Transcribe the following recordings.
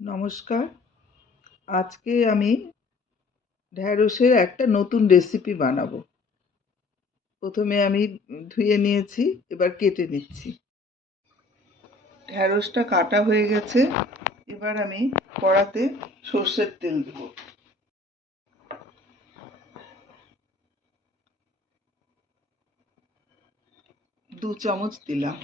নমস্কার। আজকে আমি ঢ্যাঁড়সের একটা নতুন রেসিপি বানাবো। প্রথমে আমি ধুয়ে নিয়েছি, এবার কেটে নিচ্ছি। ঢ্যাঁড়সটা কাটা হয়ে গেছে। এবার আমি কড়াতে সর্ষের তেল দেব। 2 চামচ দিলাম।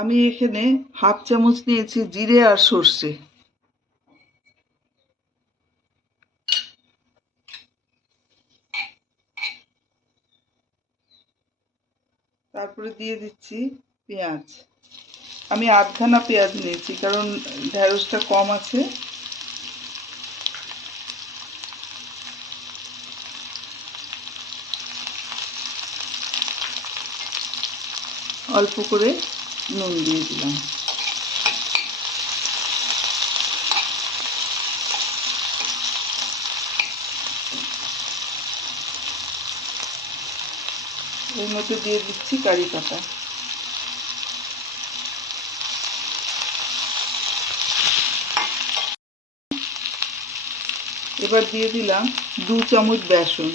আমি এখানে হাফ চামচ নিয়েছি জিরে আর সর্ষে। তারপরে দিয়ে দিচ্ছি পেঁয়াজ। আমি আধখানা পেঁয়াজ নিয়েছি কারণ ঢ্যাঁড়সটা কম আছে। অল্প করে নুন দিয়ে দিলাম। এর মধ্যে দিয়ে দিচ্ছি কারি পাতা। এবার দিয়ে দিলাম 2 চামচ বেসন।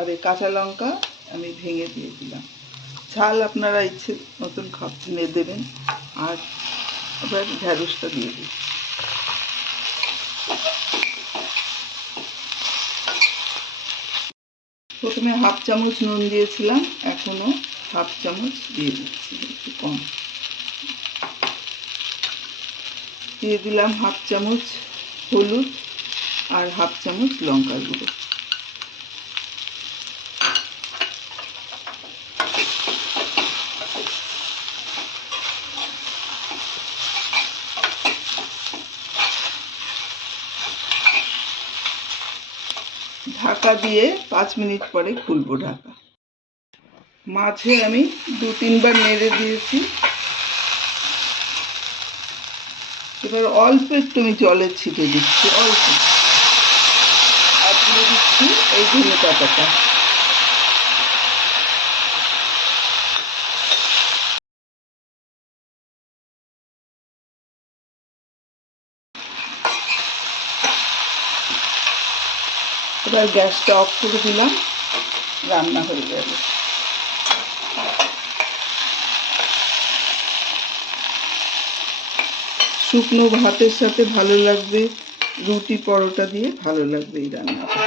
আর এই কাঁচা লঙ্কা আমি ভেঙে দিয়ে দিলাম। ঝাল আপনারা ইচ্ছে মতন দেবেন। আর এবার ঢ্যাঁড়সটা দিয়ে দিই। প্রথমে হাফ চামচ নুন দিয়েছিলাম, এখনো হাফ চামচ দিয়ে দিচ্ছি, একটু কম। দিয়ে দিলাম হাফ চামচ হলুদ আর হাফ চামচ লঙ্কার গুঁড়ো। ঢাকা দিয়ে 5 মিনিট পরে খুলবো ঢাকা। মাঝে আমি 2-3 বার নেড়ে দিয়েছি। এবার অল্প একটু আমি জলের ছিটে দিচ্ছি, অল্প। আর দিয়ে দিচ্ছি এই ধনে পাতাটা। এবার গ্যাসটা অফ করে দিলাম, রান্না হয়ে যাবে। শুকনো ভাতের সাথে ভালো লাগবে, রুটি পরোটা দিয়ে ভালো লাগবে এই রান্নাটা।